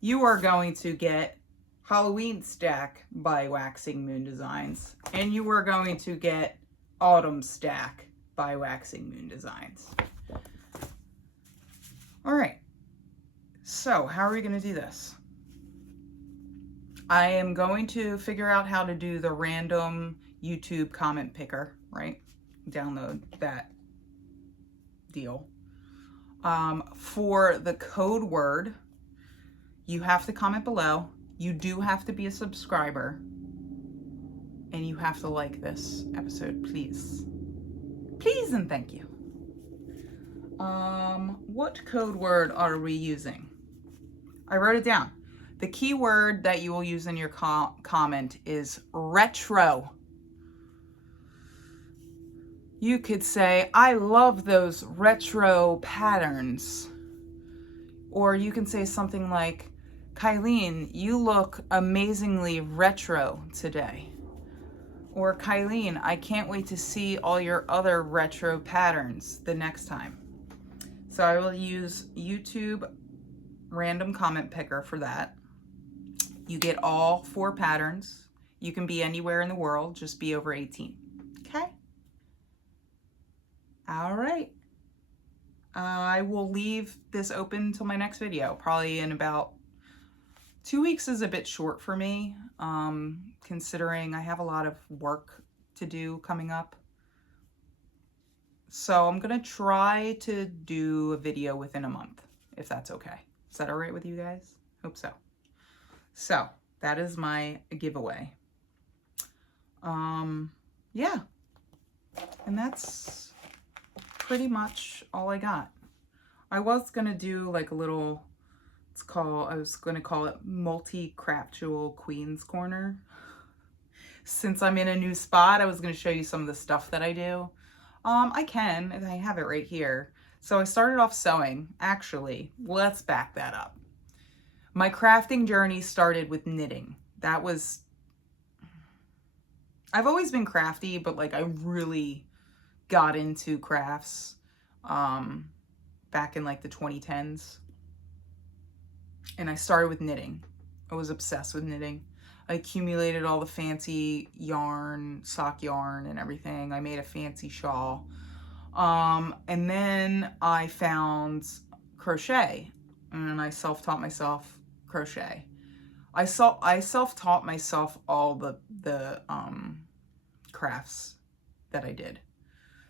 You are going to get Halloween stack by Waxing Moon Designs, and you are going to get autumn stack by Waxing Moon Designs. All right, so how are we going to do this? I am going to figure out how to do the random YouTube comment picker, right? Download that deal. For the code word, you have to comment below. You do have to be a subscriber, and you have to like this episode, please. Please and thank you. What code word are we using? I wrote it down. The key word that you will use in your comment is retro. You could say, I love those retro patterns. Or you can say something like, Kylene, you look amazingly retro today. Or Kylene, I can't wait to see all your other retro patterns the next time. So I will use YouTube random comment picker for that. You get all 4 patterns. You can be anywhere in the world, just be over 18. Okay? All right. I will leave this open until my next video, probably in about 2 weeks is a bit short for me, considering I have a lot of work to do coming up. So I'm going to try to do a video within a month, if that's okay. Is that all right with you guys? Hope so. So that is my giveaway. Yeah. And that's pretty much all I got. I was going to do like a little... I was going to call it multicraftual Queen's Corner. Since I'm in a new spot, I was going to show you some of the stuff that I do. I have it right here. So I started off sewing. Actually, let's back that up. My crafting journey started with knitting. I've always been crafty, but like I really got into crafts back in like the 2010s. And I started with knitting. I was obsessed with knitting. I accumulated all the fancy yarn, sock yarn and everything. I made a fancy shawl. And then I found crochet, and I self-taught myself crochet. I self-taught myself all the crafts that I did.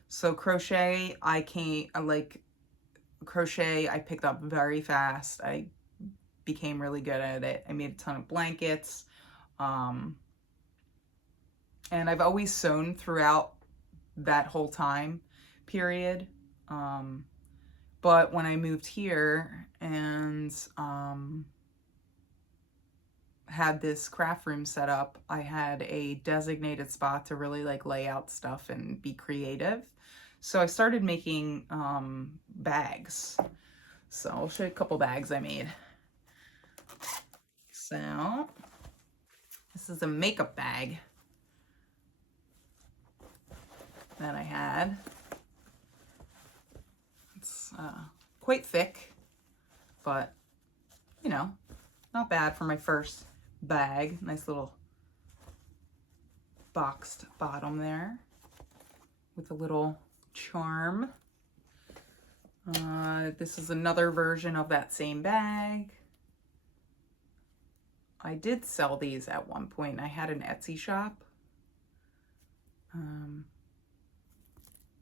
So crochet, I picked up very fast. I became really good at it. I made a ton of blankets. And I've always sewn throughout that whole time period. But when I moved here and had this craft room set up, I had a designated spot to really like lay out stuff and be creative. So I started making bags. So I'll show you a couple bags I made. So this is a makeup bag that I had. It's quite thick, but you know, not bad for my first bag. Nice little boxed bottom there with a little charm. This is another version of that same bag. I did sell these at one point. I had an Etsy shop,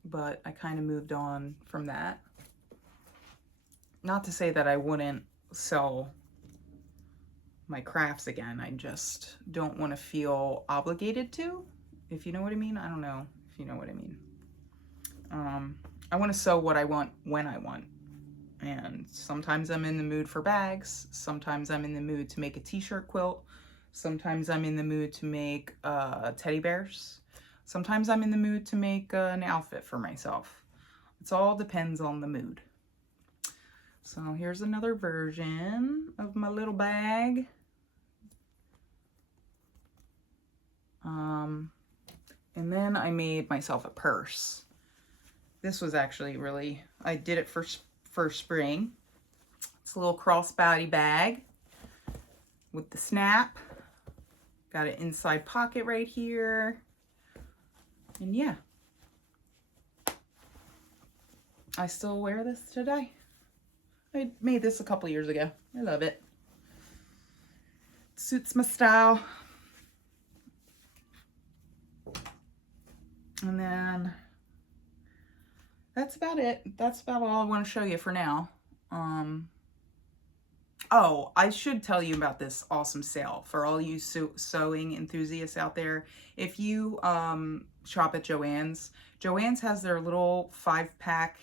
but I kind of moved on from that. Not to say that I wouldn't sell my crafts again. I just don't want to feel obligated to, if you know what I mean. I don't know if you know what I mean. I want to sew what I want when I want. And sometimes I'm in the mood for bags. Sometimes I'm in the mood to make a t-shirt quilt. Sometimes I'm in the mood to make teddy bears. Sometimes I'm in the mood to make an outfit for myself. It all depends on the mood. So here's another version of my little bag. And then I made myself a purse. This was actually really, I did it for spring. It's a little crossbody bag with the snap. Got an inside pocket right here. And yeah, I still wear this today. I made this a couple years ago. I love it. Suits my style. And then that's about it. That's about all I want to show you for now. Oh, I should tell you about this awesome sale for all you sewing enthusiasts out there. If you shop at Joann's, Joann's has their little 5-pack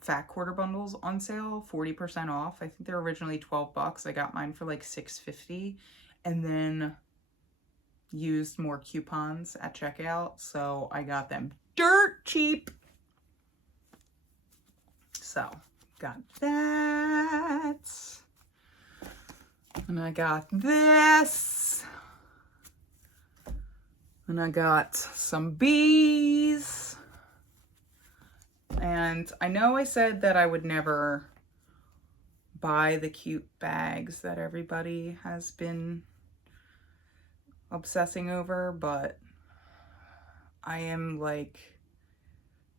fat quarter bundles on sale, 40% off. I think they're originally 12 bucks. I got mine for like $6.50, and then used more coupons at checkout, so I got them dirt cheap. So got that, and I got this, and I got some bees. And I know I said that I would never buy the cute bags that everybody has been obsessing over, but I am like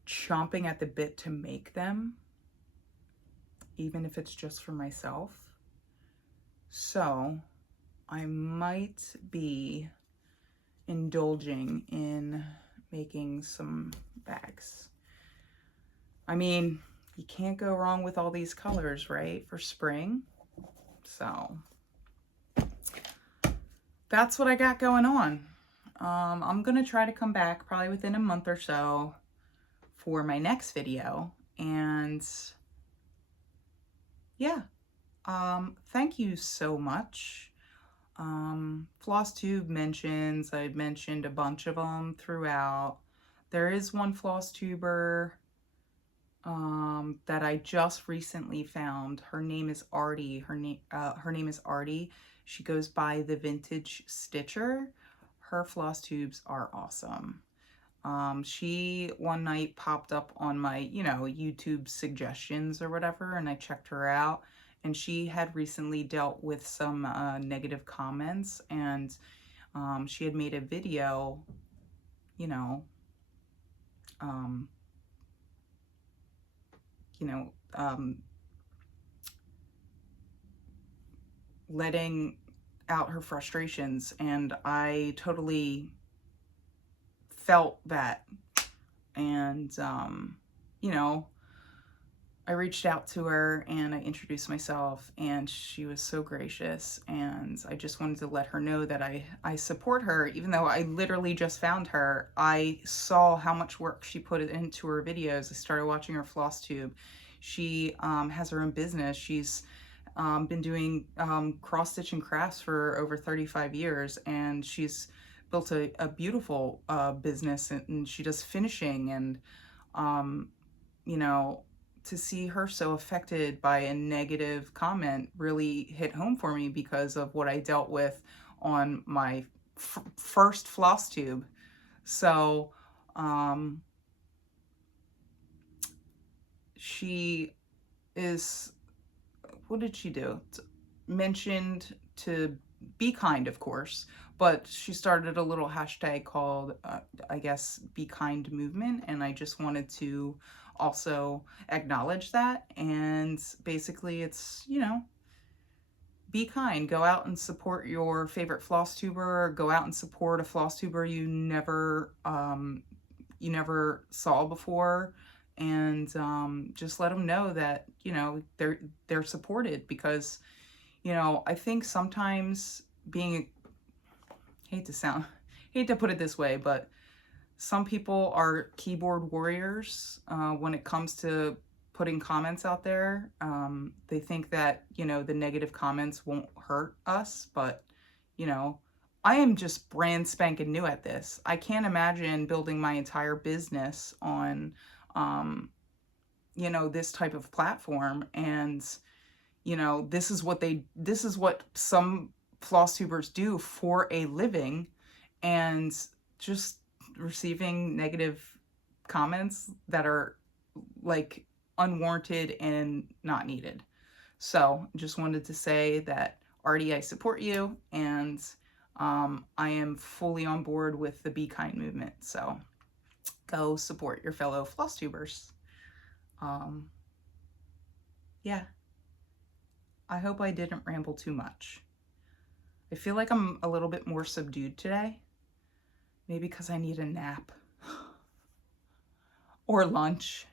chomping at the bit to make them, even if it's just for myself. So I might be indulging in making some bags. I mean, you can't go wrong with all these colors, right, for spring? So that's what I got going on. I'm gonna try to come back probably within a month or so for my next video. And yeah, thank you so much. Flosstube mentions, I mentioned a bunch of them throughout. There is one Flosstuber that I just recently found. Her name is Artie. Her name is Artie. She goes by the Vintage Stitcher. Her floss tubes are awesome. She one night popped up on my, YouTube suggestions or whatever, and I checked her out, and she had recently dealt with some negative comments, and she had made a video, letting out her frustrations, and I totally felt that. And I reached out to her and I introduced myself, and she was so gracious, and I just wanted to let her know that I support her. Even though I literally just found her, I saw how much work she put into her videos. I started watching her Flosstube. She has her own business. She's been doing cross stitch and crafts for over 35 years, and she's built a beautiful business, and she does finishing. And to see her so affected by a negative comment really hit home for me, because of what I dealt with on my first Flosstube. So she is, what did she do? Mentioned to be kind, of course, but she started a little hashtag called, I guess, Be Kind Movement, and I just wanted to also acknowledge that. And basically it's, be kind. Go out and support your favorite Flosstuber. Go out and support a Flosstuber you never saw before, and just let them know that they're supported. Because I think sometimes hate to put it this way, but some people are keyboard warriors when it comes to putting comments out there. They think that the negative comments won't hurt us, but I am just brand spanking new at this. I can't imagine building my entire business on this type of platform. And this is what some Flosstubers do for a living, and just receiving negative comments that are like unwarranted and not needed. So just wanted to say that, Artie, I support you, and I am fully on board with the Be Kind movement, so go support your fellow Flosstubers. Yeah, I hope I didn't ramble too much. I feel like I'm a little bit more subdued today. Maybe because I need a nap or lunch.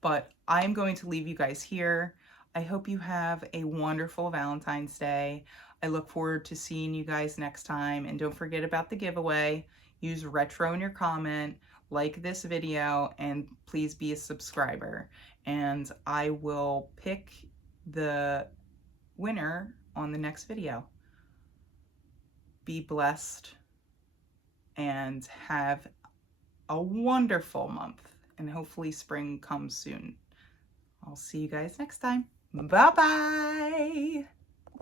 But I'm going to leave you guys here. I hope you have a wonderful Valentine's Day. I look forward to seeing you guys next time. And don't forget about the giveaway. Use retro in your comment, like this video, and please be a subscriber. And I will pick the winner on the next video. Be blessed and have a wonderful month. And hopefully spring comes soon. I'll see you guys next time. Bye-bye.